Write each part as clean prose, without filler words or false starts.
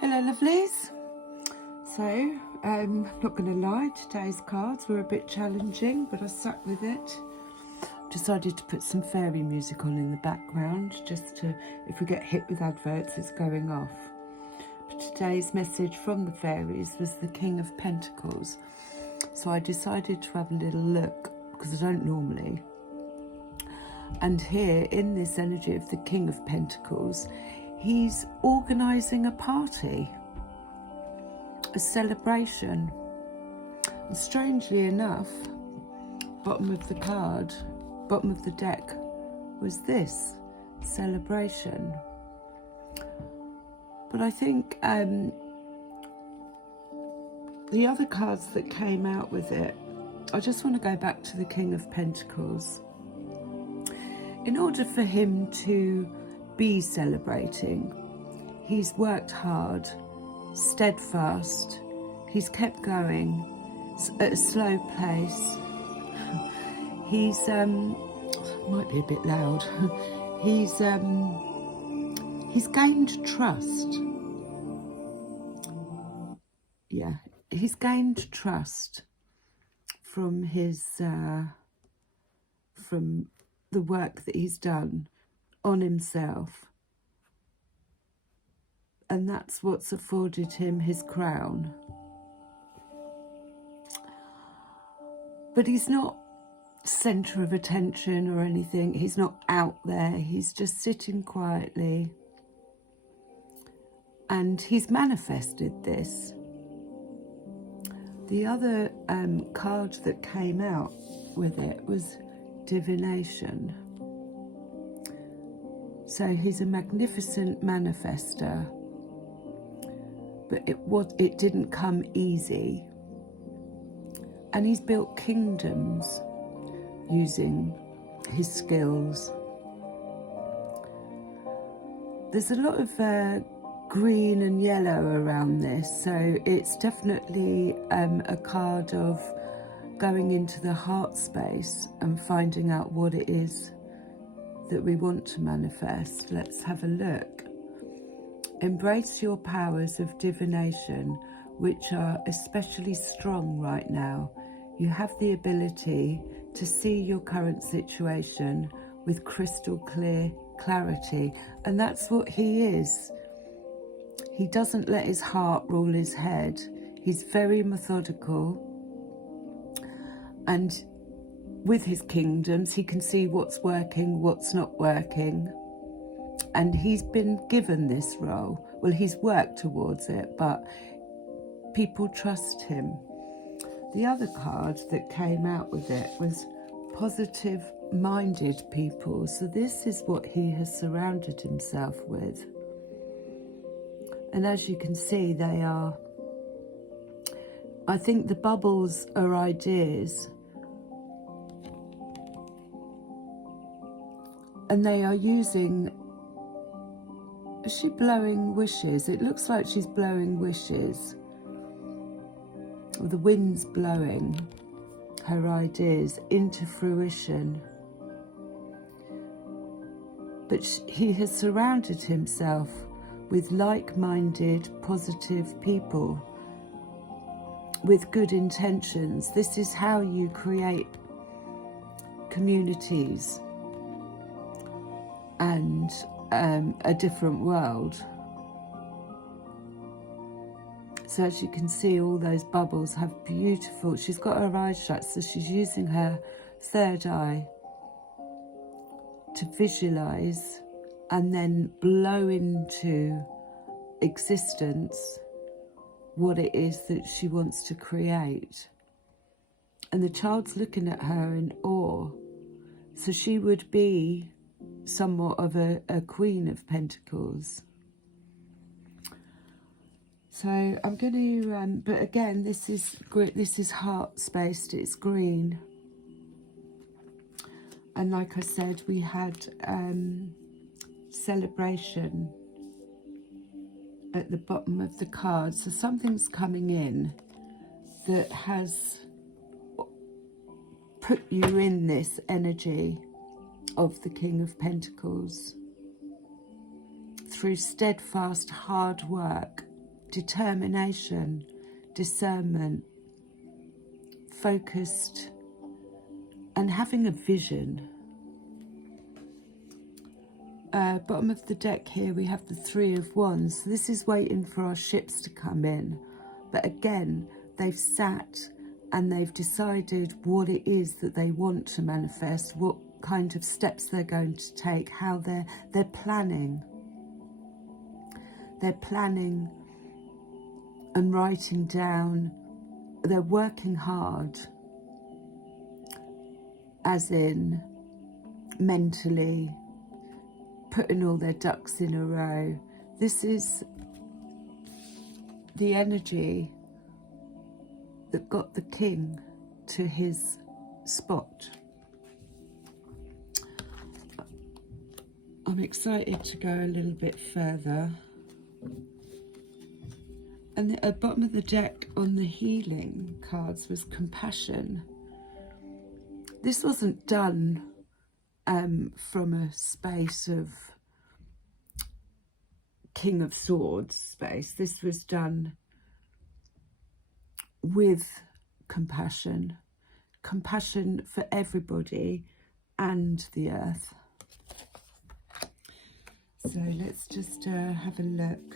Hello lovelies. So, I'm not going to lie, today's cards were a bit challenging, but I stuck with it. Decided to put some fairy music on in the background, just to, if we get hit with adverts, it's going off. But today's message from the fairies was the King of Pentacles. So I decided to have a little look, because I don't normally. And here, in this energy of the King of Pentacles, he's organising a party, a celebration. And strangely enough, bottom of the card, bottom of the deck, was this, celebration. But I think the other cards that came out with it, I just want to go back to the King of Pentacles. In order for him to be celebrating, he's worked hard, steadfast, he's kept going at a slow pace. He's might be a bit loud. He's gained trust. Yeah, he's gained trust from his from the work that he's done on himself, and that's what's afforded him his crown. But he's not centre of attention or anything. He's not out there. He's just sitting quietly, and he's manifested this. The other card that came out with it was divination. So he's a magnificent manifester, but it didn't come easy. And he's built kingdoms using his skills. There's a lot of green and yellow around this, so it's definitely a card of going into the heart space and finding out what it is that we want to manifest. Let's have a look. Embrace your powers of divination, which are especially strong right now. You have the ability to see your current situation with crystal clear clarity, and that's what he is. He doesn't let his heart rule his head. He's very methodical, and with his kingdoms he can see what's working, what's not working, and he's been given this role. Well, he's worked towards it, but people trust him. The other card that came out with it was positive-minded people. So this is what he has surrounded himself with. And as you can see, they are, I think the bubbles are ideas. And they are using, is she blowing wishes? It looks like she's blowing wishes. Or the wind's blowing her ideas into fruition. But he has surrounded himself with like-minded, positive people with good intentions. This is how you create communities and a different world. So as you can see, all those bubbles have beautiful, she's got her eyes shut, so she's using her third eye to visualize and then blow into existence what it is that she wants to create. And the child's looking at her in awe. So she would be somewhat of a Queen of Pentacles. So I'm going to, but again, this is heart spaced, it's green. And like I said, we had celebration at the bottom of the card. So something's coming in that has put you in this energy of the King of Pentacles through steadfast hard work determination, discernment, focused, and having a vision. Bottom of the deck here, we have the Three of Wands. So this is waiting for our ships to come in. But again, they've sat and they've decided what it is that they want to manifest, what kind of steps they're going to take, how they're planning. They're planning and writing down. They're working hard, as in mentally, putting all their ducks in a row. This is the energy that got the king to his spot. I'm excited to go a little bit further. And at the bottom of the deck on the healing cards was compassion. This wasn't done from a space of King of Swords space. This was done with compassion. Compassion for everybody and the earth. So let's just have a look.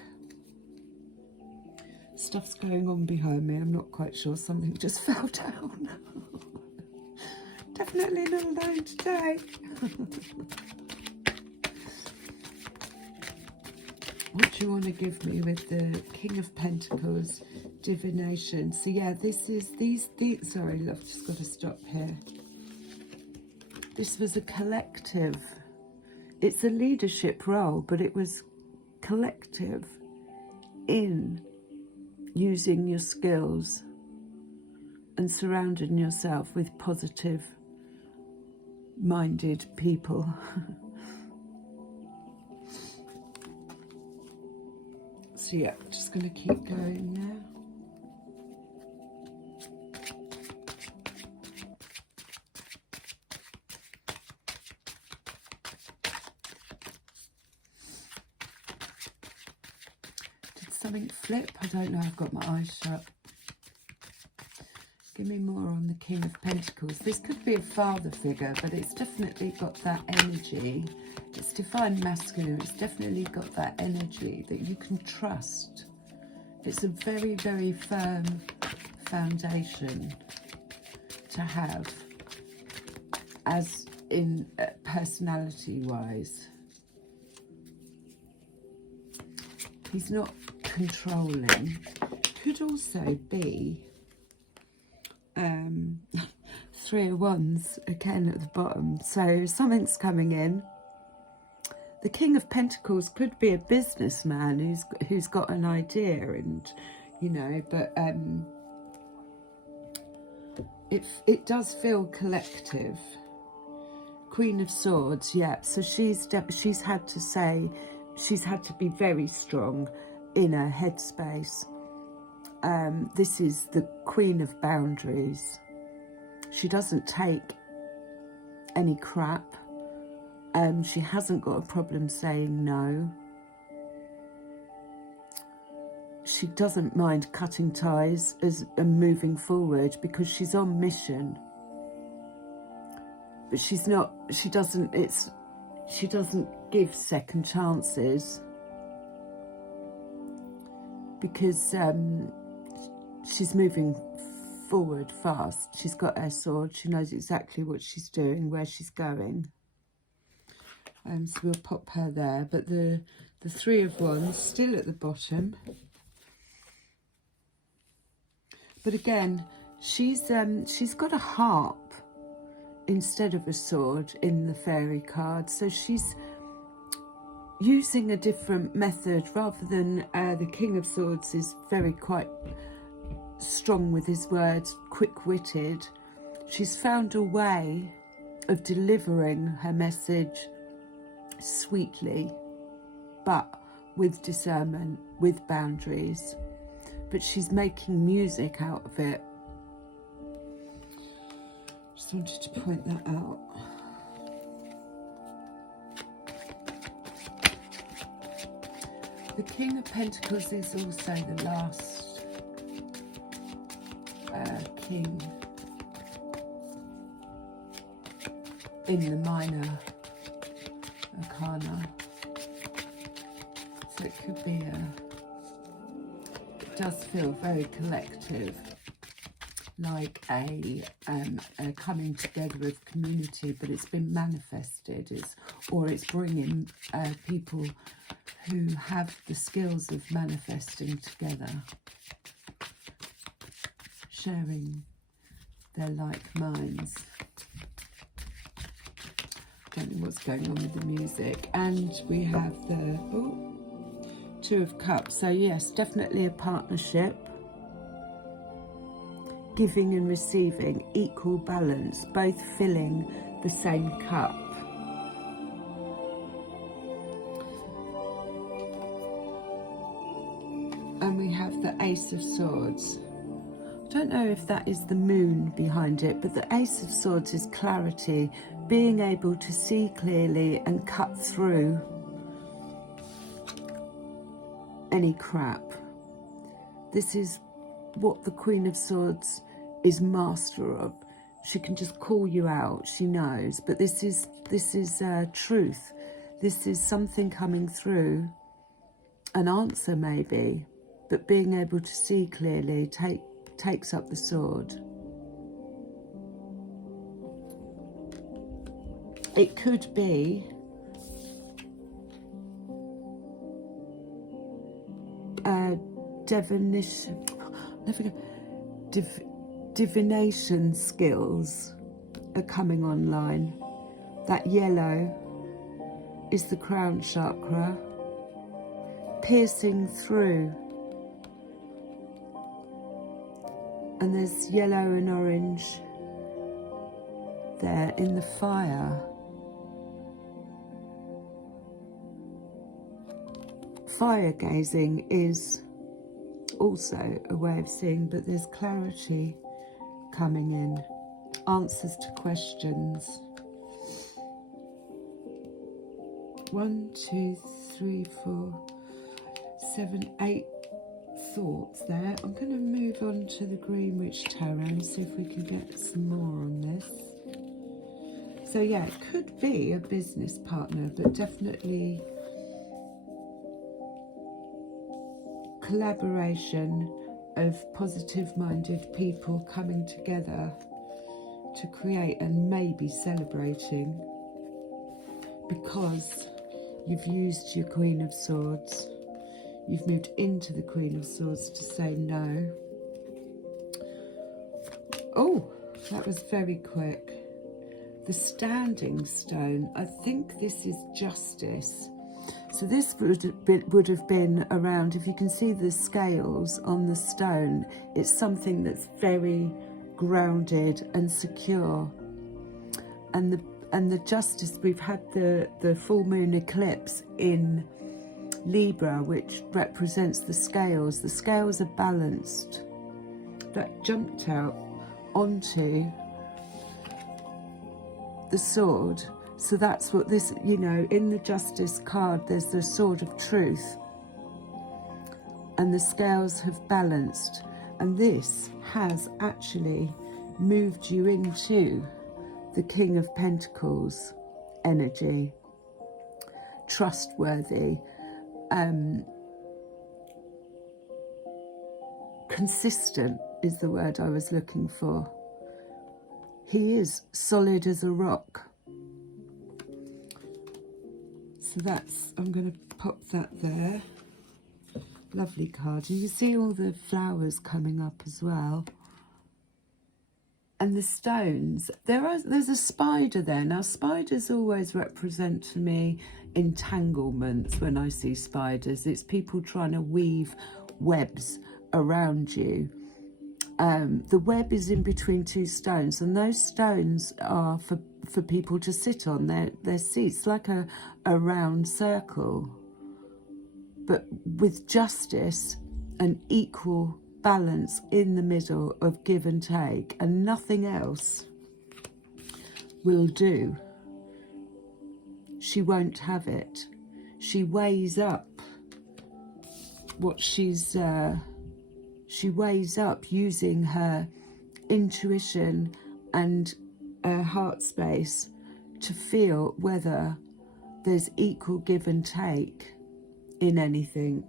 Stuff's going on behind me. I'm not quite sure. Something just fell down. Definitely not alone today. What do you want to give me with the King of Pentacles, divination? So yeah, this is these. Sorry, love, just got to stop here. This was a collective. It's a leadership role, but it was collective in using your skills and surrounding yourself with positive-minded people. So yeah, just going to keep going now. Did something flip? I don't know, I've got my eyes shut. Give me more on the King of Pentacles. This could be a father figure, but it's definitely got that energy. It's divine masculine. It's definitely got that energy that you can trust. It's a very, very firm foundation to have, as in personality-wise. He's not controlling. Could also be Three of Wands again at the bottom. So something's coming in. The King of Pentacles could be a businessman who's got an idea, and you know, but it does feel collective. Queen of Swords, yeah. So she's had to be very strong in her headspace. This is the Queen of Boundaries. She doesn't take any crap. She hasn't got a problem saying no. She doesn't mind cutting ties and moving forward because she's on mission. But she doesn't give second chances because she's moving forward fast. She's got her sword. She knows exactly what she's doing, where she's going. So we'll pop her there. But the Three of Wands still at the bottom. But again, she's got a harp instead of a sword in the fairy card. So she's using a different method rather than the King of Swords is quite strong with his words, quick-witted. She's found a way of delivering her message sweetly, but with discernment, with boundaries. But she's making music out of it. Just wanted to point that out. The King of Pentacles is also the last king in the minor arcana. So it could be it does feel very collective, like a coming together of community, but it's been manifested, or it's bringing people who have the skills of manifesting together, sharing their like minds. Don't know what's going on with the music. And we have the Two of Cups. So yes, definitely a partnership. Giving and receiving, equal balance, both filling the same cup. And we have the Ace of Swords. I don't know if that is the moon behind it, but the Ace of Swords is clarity, being able to see clearly and cut through any crap. This is what the Queen of Swords is master of. She can just call you out, she knows, but this is truth. This is something coming through, an answer maybe, but being able to see clearly takes up the sword. It could be divination skills are coming online. That yellow is the crown chakra, piercing through. And there's yellow and orange there in the fire. Fire gazing is also a way of seeing, but there's clarity coming in, answers to questions. 1, 2, 3, 4, 7, 8 thoughts there. I'm going to move on to the Greenwich Tarot and see if we can get some more on this. So yeah, it could be a business partner, but definitely collaboration of positive-minded people coming together to create and maybe celebrating, because you've used your Queen of Swords. You've moved into the Queen of Swords to say no. Oh, that was very quick. The Standing Stone. I think this is justice. So this would have been around, if you can see the scales on the stone, it's something that's very grounded and secure. And the justice, we've had the full moon eclipse in Libra, which represents the scales. The scales are balanced. That jumped out onto the sword. So that's what this, you know, in the Justice card, there's the Sword of Truth. And the scales have balanced. And this has actually moved you into the King of Pentacles energy. Trustworthy. Consistent is the word I was looking for. He is solid as a rock. So that's, I'm going to pop that there. Lovely card. And you see all the flowers coming up as well. And the stones. There's a spider there. Now, spiders always represent to me entanglements when I see spiders. It's people trying to weave webs around you. The web is in between two stones, and those stones are for people to sit on their seats, like a round circle, but with justice and equal balance in the middle of give and take, and nothing else will do. She won't have it. She weighs up what she weighs up using her intuition and her heart space to feel whether there's equal give and take in anything.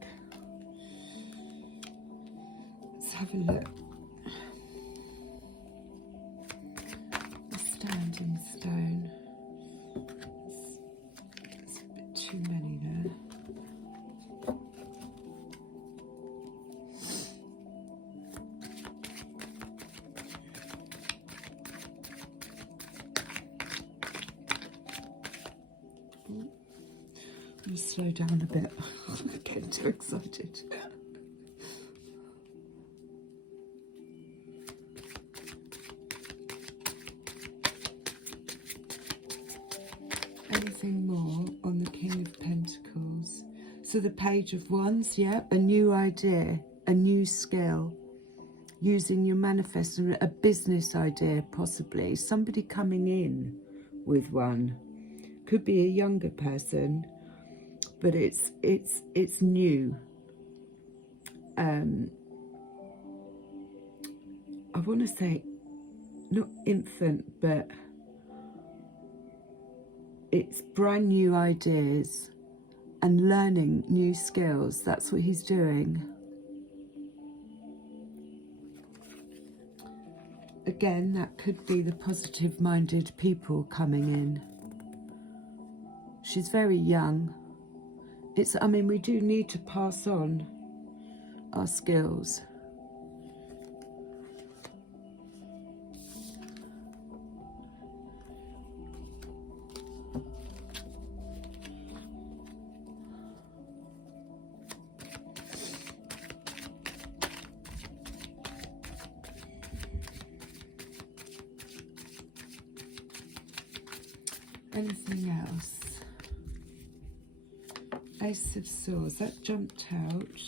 Let's have a look. The standing stone. It's a bit too many there. I'm going to slow down a bit. I'm getting too excited. Anything more on the King of Pentacles? So the Page of Wands, yeah, a new idea, a new skill, using your manifesting, a business idea possibly, somebody coming in with one. Could be a younger person, but it's new. I want to say not infant, but it's brand new ideas and learning new skills. That's what he's doing. Again, that could be the positive-minded people coming in. She's very young. I mean, we do need to pass on our skills. Anything else? Ace of Swords, that jumped out.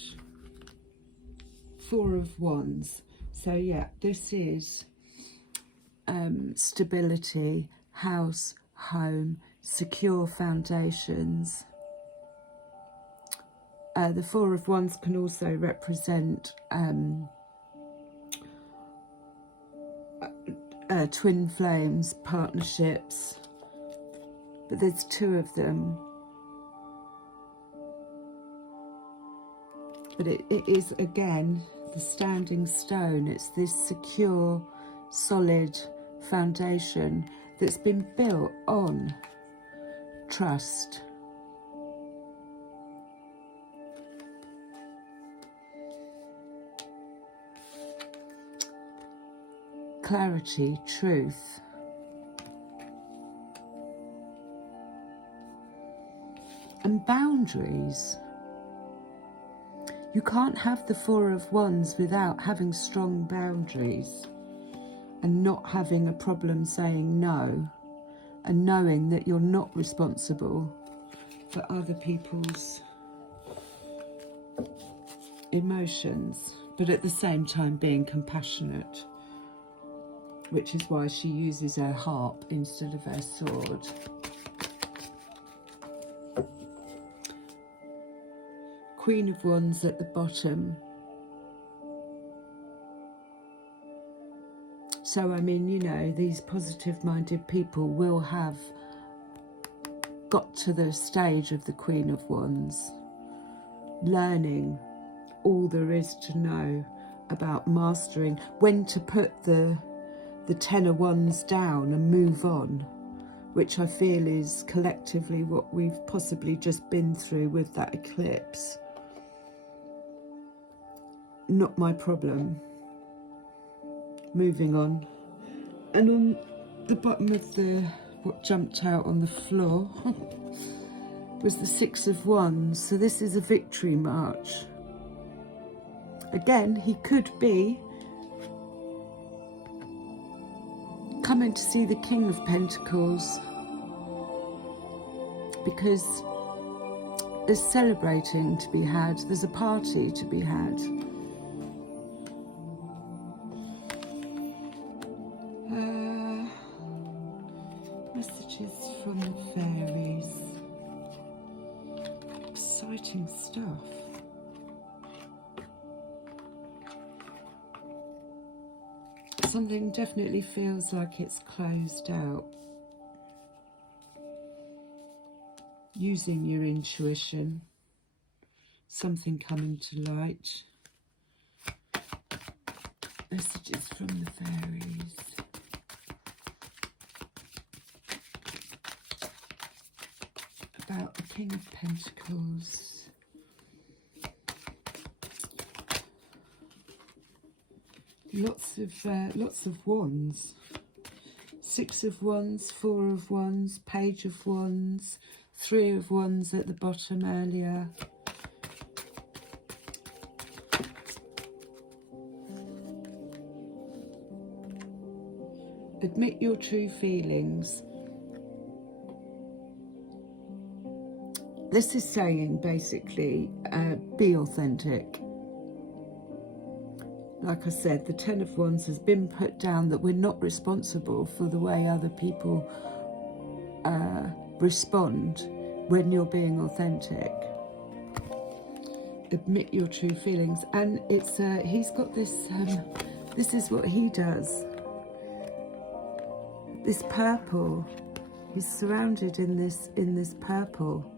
Four of Wands. So yeah, this is stability, house, home, secure foundations. The Four of Wands can also represent twin flames, partnerships, but there's two of them. But it is, again, the standing stone. It's this secure, solid foundation that's been built on trust. Clarity, truth. And boundaries. You can't have the Four of Wands without having strong boundaries and not having a problem saying no, and knowing that you're not responsible for other people's emotions, but at the same time being compassionate, which is why she uses her harp instead of her sword. Queen of Wands at the bottom. So, I mean, you know, these positive-minded people will have got to the stage of the Queen of Wands, learning all there is to know about mastering, when to put the Ten of Wands down and move on, which I feel is collectively what we've possibly just been through with that eclipse. Not my problem. Moving on. And on the bottom of what jumped out on the floor was the Six of Wands. So this is a victory march. Again, he could be coming to see the King of Pentacles because there's celebrating to be had, there's a party to be had. Messages from the fairies. Exciting stuff. something definitely feels like it's closed out. Using your intuition, something coming to light. Messages from the fairies. About the King of Pentacles. Lots of wands. 6 of wands, 4 of wands, page of wands, 3 of wands at the bottom earlier. Admit your true feelings. This is saying basically, be authentic. Like I said, the 10 of Wands has been put down that we're not responsible for the way other people respond when you're being authentic. Admit your true feelings. And it's he's got this, this is what he does. This purple, he's surrounded in this purple.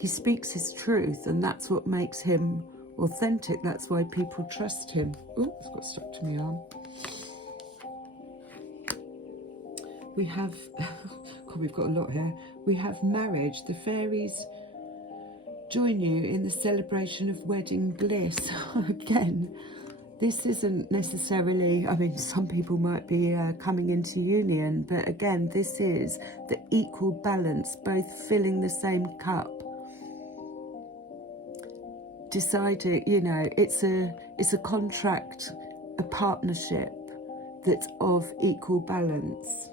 He speaks his truth, and that's what makes him authentic. That's why people trust him. Oh, it's got stuck to my arm. We have, God, we've got a lot here. We have marriage. The fairies join you in the celebration of wedding bliss. Again, this isn't necessarily, I mean, some people might be coming into union, but again, this is the equal balance, both filling the same cup. Deciding, you know, it's a contract, a partnership that's of equal balance.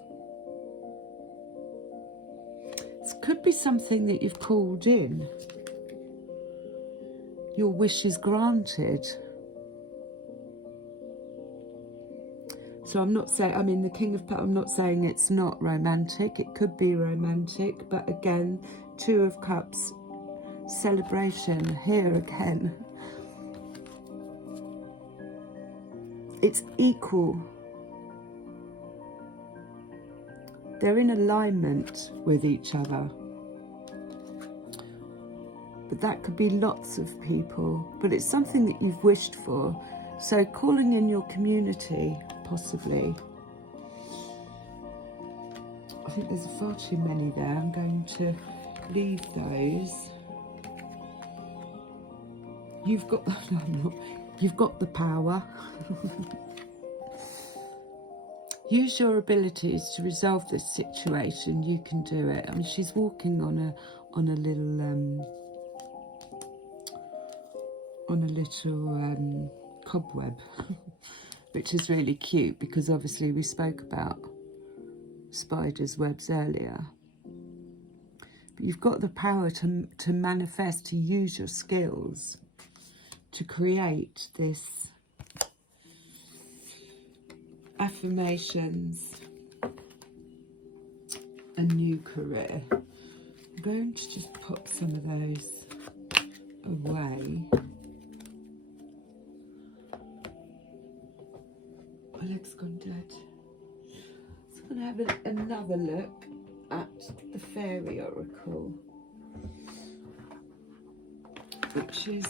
This could be something that you've called in. Your wish is granted. So I'm not saying, I mean, the King of Pentacles, I'm not saying it's not romantic. It could be romantic, but again, 2 of Cups, celebration here again. It's equal. They're in alignment with each other. But that could be lots of people. But it's something that you've wished for. So calling in your community, possibly. I think there's far too many there. I'm going to leave those. You've got, no, I'm not. You've got the power. Use your abilities to resolve this situation. You can do it. I mean, she's walking on a little cobweb, which is really cute because obviously we spoke about spiders' webs earlier. But you've got the power to manifest, to use your skills to create this affirmations, a new career. I'm going to just pop some of those away. My leg's gone dead. So I'm going to have another look at the Fairy Oracle, which is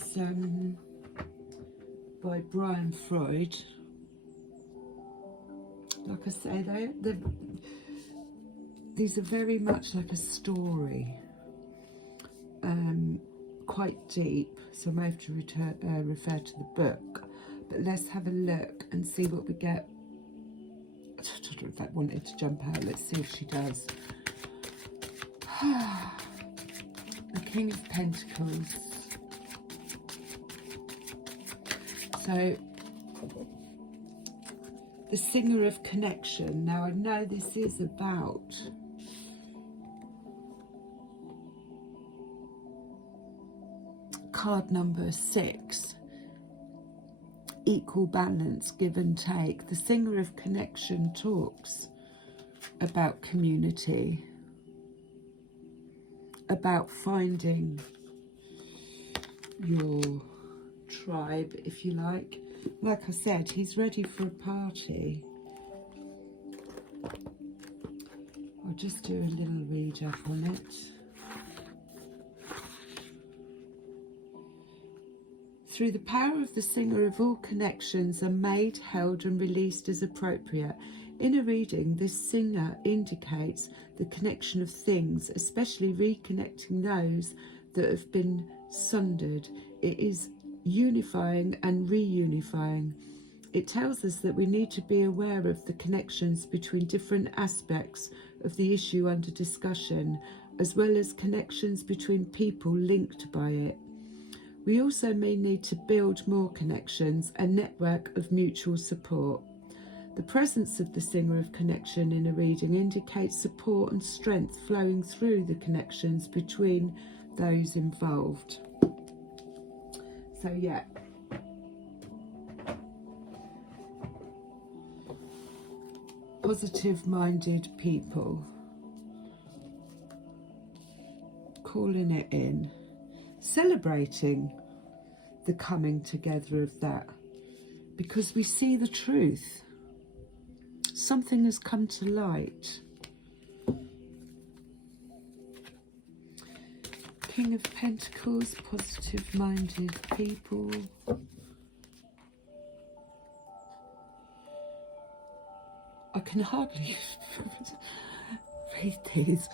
by Brian Freud. Like I say, these are very much like a story, quite deep, so I may have to refer to the book. But let's have a look and see what we get. I don't know if that wanted to jump out. Let's see if she does. The King of Pentacles. So, the Singer of Connection. Now, I know this is about card number 6. Equal balance, give and take. The Singer of Connection talks about community, about finding your tribe, if you like. Like I said, he's ready for a party. I'll just do a little read up on it. Through the power of the singer of all connections are made, held and released as appropriate. In a reading, this singer indicates the connection of things, especially reconnecting those that have been sundered. It is unifying and reunifying. It tells us that we need to be aware of the connections between different aspects of the issue under discussion, as well as connections between people linked by it. We also may need to build more connections, a network of mutual support. The presence of the singer of connection in a reading indicates support and strength flowing through the connections between those involved. So yeah. Positive-minded people. Calling it in. Celebrating the coming together of that, because we see the truth. Something has come to light. King of Pentacles, positive-minded people. I can hardly read these.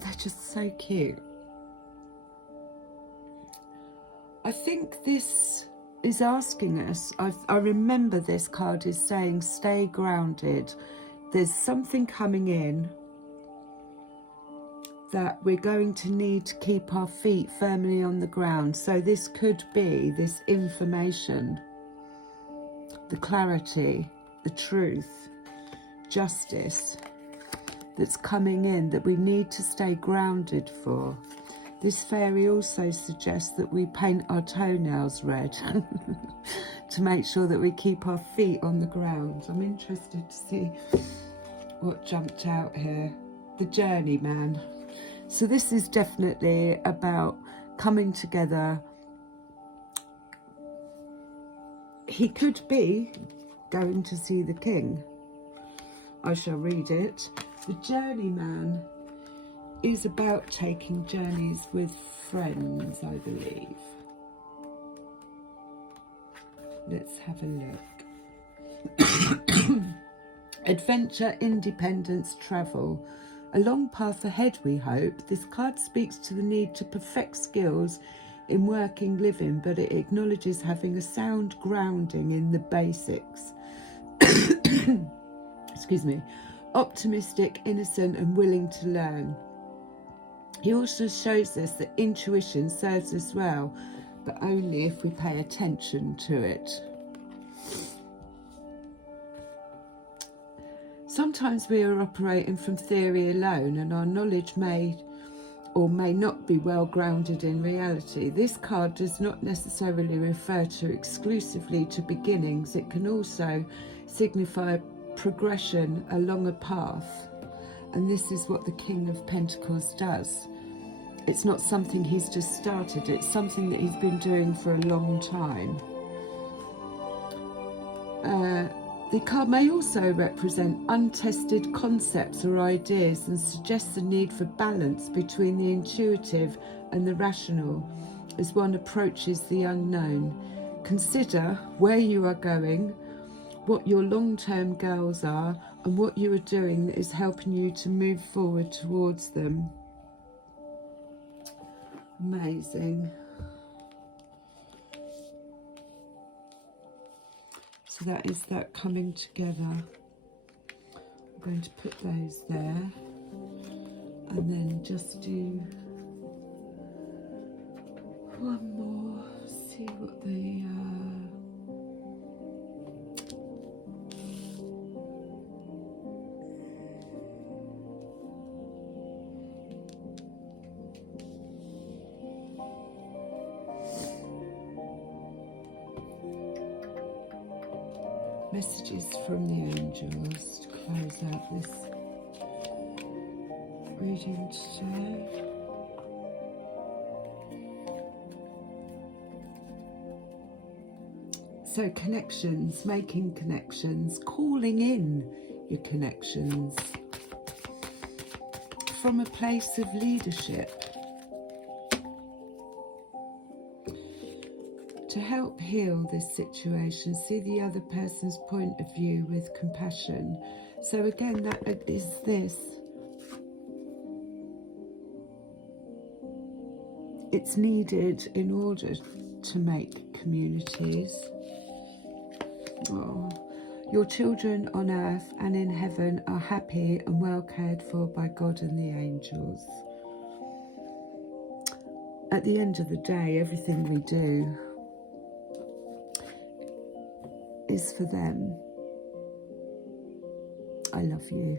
They're just so cute. I think this is asking us, I remember this card is saying stay grounded. There's something coming in that we're going to need to keep our feet firmly on the ground. So this could be this information, the clarity, the truth, justice that's coming in that we need to stay grounded for. This fairy also suggests that we paint our toenails red to make sure that we keep our feet on the ground. I'm interested to see what jumped out here. The journeyman. So this is definitely about coming together. He could be going to see the king. I shall read it. The journeyman is about taking journeys with friends, I believe. Let's have a look. Adventure, independence, travel. A long path ahead, we hope. This card speaks to the need to perfect skills in working, living, but it acknowledges having a sound grounding in the basics. Excuse me. Optimistic, innocent and willing to learn. He also shows us that intuition serves us well, but only if we pay attention to it. Sometimes we are operating from theory alone, and our knowledge may or may not be well grounded in reality. This card does not necessarily refer exclusively to beginnings. It can also signify progression along a path. And this is what the King of Pentacles does. It's not something he's just started, it's something that he's been doing for a long time. The card may also represent untested concepts or ideas and suggests the need for balance between the intuitive and the rational as one approaches the unknown. Consider where you are going, what your long-term goals are, and what you are doing that is helping you to move forward towards them. Amazing. So that is that coming together. I'm going to put those there and then just do one more, see what the messages from the angels to close out this reading today. So connections, making connections, calling in your connections from a place of leadership to help heal this situation. See the other person's point of view with compassion. So again, that is this. It's needed in order to make communities. Oh. Your children on earth and in heaven are happy and well cared for by God and the angels. At the end of the day, everything we do is for them. I love you.